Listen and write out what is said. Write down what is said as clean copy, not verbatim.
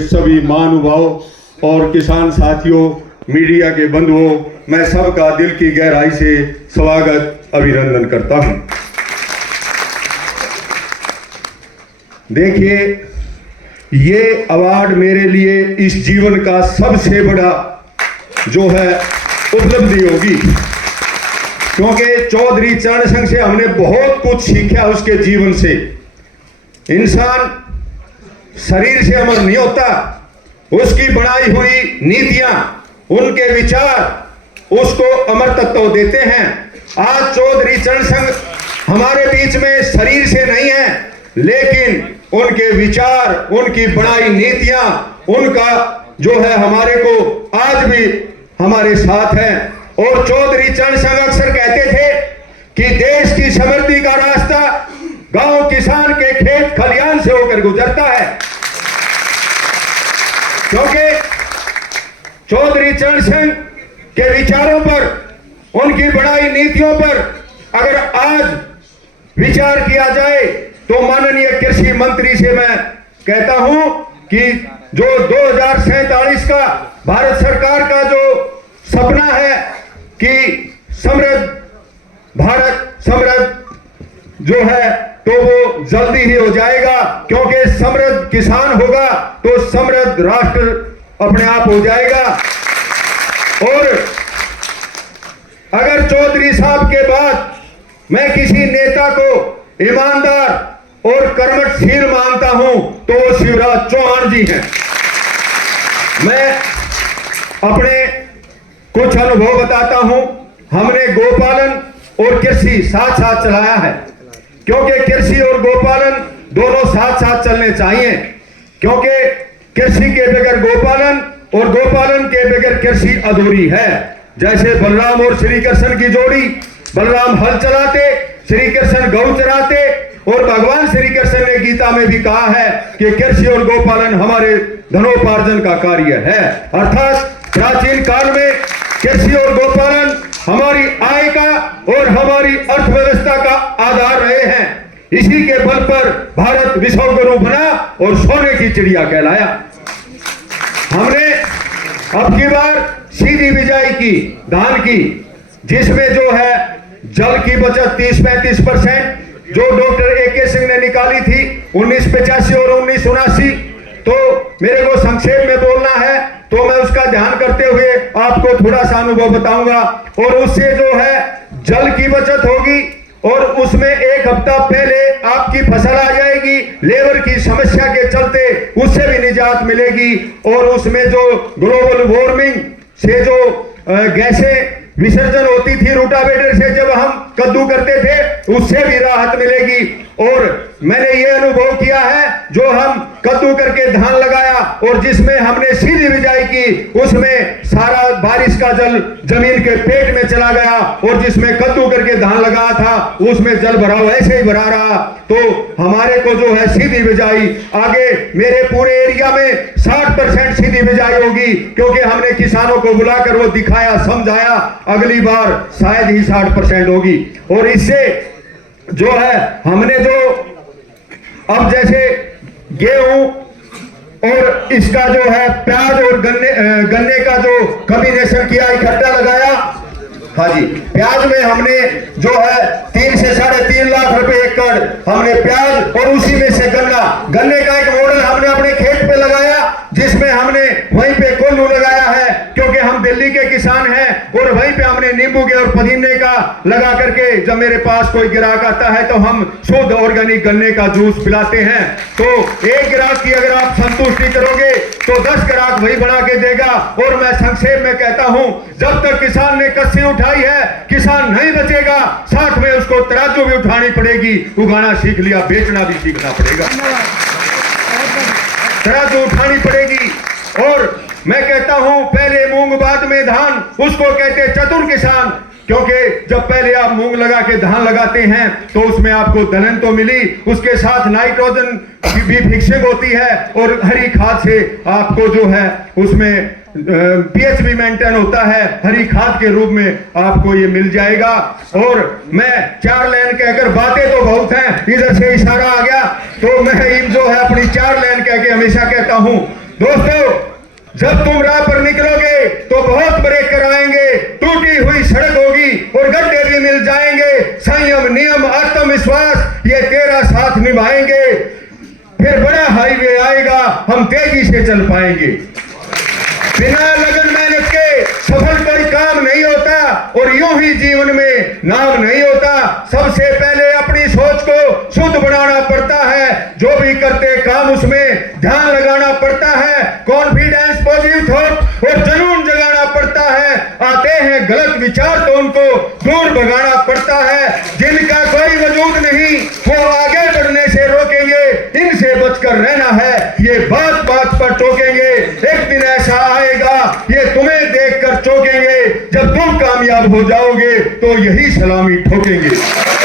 सभी महानुभाव और किसान साथियों, मीडिया के बंधुओं, मैं सबका दिल की गहराई से स्वागत अभिनंदन करता हूं। देखिए, ये अवार्ड मेरे लिए इस जीवन का सबसे बड़ा जो है उपलब्धि होगी, क्योंकि चौधरी चरण सिंह से हमने बहुत कुछ सीखा। उसके जीवन से इंसान शरीर से अमर नहीं होता, उसकी बनाई हुई नीतियां, उनके विचार उसको अमर तत्व देते हैं। आज चौधरी चरण सिंह हमारे बीच में शरीर से नहीं है, लेकिन उनके विचार, उनकी बनाई नीतियां, उनका जो है हमारे को आज भी हमारे साथ है। और चौधरी चरण सिंह अक्सर कहते थे कि देश की समृद्धि का रास्ता गांव किसान के खेत खलियान से होकर गुजरता है, क्योंकि चौधरी चरण सिंह के विचारों पर, उनकी बनाई नीतियों पर अगर आज विचार किया जाए तो माननीय कृषि मंत्री से मैं कहता हूं कि जो 2047 का भारत सरकार का जो सपना है कि समृद्ध भारत, समृद्ध जो है, तो वो जल्दी ही हो जाएगा, क्योंकि समृद्ध किसान होगा तो समृद्ध राष्ट्र अपने आप हो जाएगा। और अगर चौधरी साहब के बाद मैं किसी नेता को ईमानदार और कर्मठशील मानता हूं तो वो शिवराज चौहान जी हैं। मैं अपने कुछ अनुभव बताता हूं। हमने गोपालन और कृषि साथ साथ चलाया है, क्योंकि कृषि और गोपालन दोनों साथ साथ चलने चाहिए, क्योंकि कृषि के बगैर गोपालन और गोपालन के बगैर कृषि अधूरी है। जैसे बलराम और श्री कृष्ण की जोड़ी, बलराम हल चलाते, श्री कृष्ण गौ चराते, और भगवान श्री कृष्ण ने गीता में भी कहा है कि कृषि और गोपालन हमारे धनोपार्जन का कार्य है। अर्थात प्राचीन काल में कृषि और गोपालन हमारी आय का और हमारी अर्थव्यवस्था का आधार रहे हैं। इसी के बल पर भारत विश्व गुरु बना और सोने की चिड़िया कहलाया। हमने अब की बार सीधी बिजाई की धान की, जिसमें जो है जल की बचत 30-35% जो डॉक्टर AK सिंह ने निकाली थी 1985 और 1979, तो मेरे को संक्षेप में बोलना है तो मैं उसका ध्यान करते हुए आपको थोड़ा सा अनुभव बताऊंगा। और उससे जो है जल की बचत होगी, और उसमें एक हफ्ता पहले आपकी फसल आ जाएगी, लेबर की समस्या के चलते उससे भी निजात मिलेगी। और उसमें जो ग्लोबल वार्मिंग से जो गैसें विसर्जन होती थी रोटावेटर से जब हम कद्दू करते थे, उससे भी राहत मिलेगी। और मैंने ये अनुभव किया है, जो हम कद्दू करके धान लगाया और जिसमें हमने सीधी बिजाई की, उसमें सारा बारिश का जल जमीन के पेट में चला गया, और जिसमें कद्दू करके धान लगाया था उसमें जल भराव ऐसे ही भरा रहा। तो हमारे को जो है सीधी बिजाई, आगे मेरे पूरे एरिया में 60% सीधी बिजाई होगी, क्योंकि हमने किसानों को बुलाकर वो दिखाया, समझाया। अगली बार शायद ही 60% होगी। और इससे जो है हमने जो अब जैसे गेहूं और इसका जो है प्याज और गन्ने का जो कॉम्बिनेशन किया, इकट्ठा लगाया। हाँ जी, प्याज में हमने जो है 3 से 3.5 लाख रुपए एकड़ हमने प्याज, और उसी में से गन्ने का एक मॉडल हमने अपने खेत पे लगाया, जिसमें हमने वहीं पे कोल्लू लगाया है, क्योंकि हम दिल्ली के किसान हैं। और वहीं पे हमने नींबू के और पुदीने का लगा करके जब मेरे पास कोई ग्राहक आता है तो हम शुद्ध ऑर्गेनिक गन्ने का जूस पिलाते हैं। तो एक ग्राहक की अगर आप संतुष्टि करोगे तो 10 ग्राहक वही बना के देगा। और मैं संक्षेप में कहता हूं, जब तक किसान ने कस्सी उठाई है, किसान नहीं बचेगा। साथ में उसको तराजू भी उठानी पड़ेगी। उगाना सीख लिया, बेचना भी सीखना पड़ेगा, तराजू उठानी पड़ेगी। और मैं कहता हूं, पहले मूंग बाद में धान, उसको कहते चतुर किसान, क्योंकि जब पहले आप मूंग लगा के धान लगाते हैं तो उसमें आपको दलहन तो मिली, उसके साथ नाइट्रोजन की भी फिक्सिंग होती है, और हरी खाद से आपको जो है उसमें पीएच भी मेंटेन होता है, हरी खाद के रूप में आपको ये मिल जाएगा। और मैं 4 लाइन कहकर, बातें तो बहुत हैं, इधर से इशारा आ गया, तो मैं इन जो है अपनी 4 लाइन कह के हमेशा कहता हूं दोस्तों, जब तुम राह पर निकलोगे तो बहुत ब्रेकर आएंगे, टूटी हुई सड़क होगी और गड्ढे भी मिल जाएंगे। संयम, नियम, आत्मविश्वास ये तेरा साथ निभाएंगे। फिर बड़ा हाईवे आएगा, हम तेजी से चल पाएंगे। बिना लगन मेहनत के सफल कोई काम नहीं होता और यूं ही जीवन में नाम नहीं होता। सबसे पहले अपनी सोच को शुद्ध बनाना पड़ता है। जो भी करते काम उसमें ध्यान लगाना पड़ता है। कॉन्फिडेंस, पॉजिटिव थॉट और जुनून जगाना पड़ता है। आते हैं गलत विचार तो उनको दूर भगाना पड़ता है। जिनका कोई वजूद नहीं वो आगे बढ़ने से रोकेंगे, इनसे बचकर रहना है, ये बात बात पर टोकेंगे। एक दिन ऐसा आएगा ये तुम्हें देखकर चौंकेंगे। जब तुम कामयाब हो जाओगे तो यही सलामी ठोकेंगे।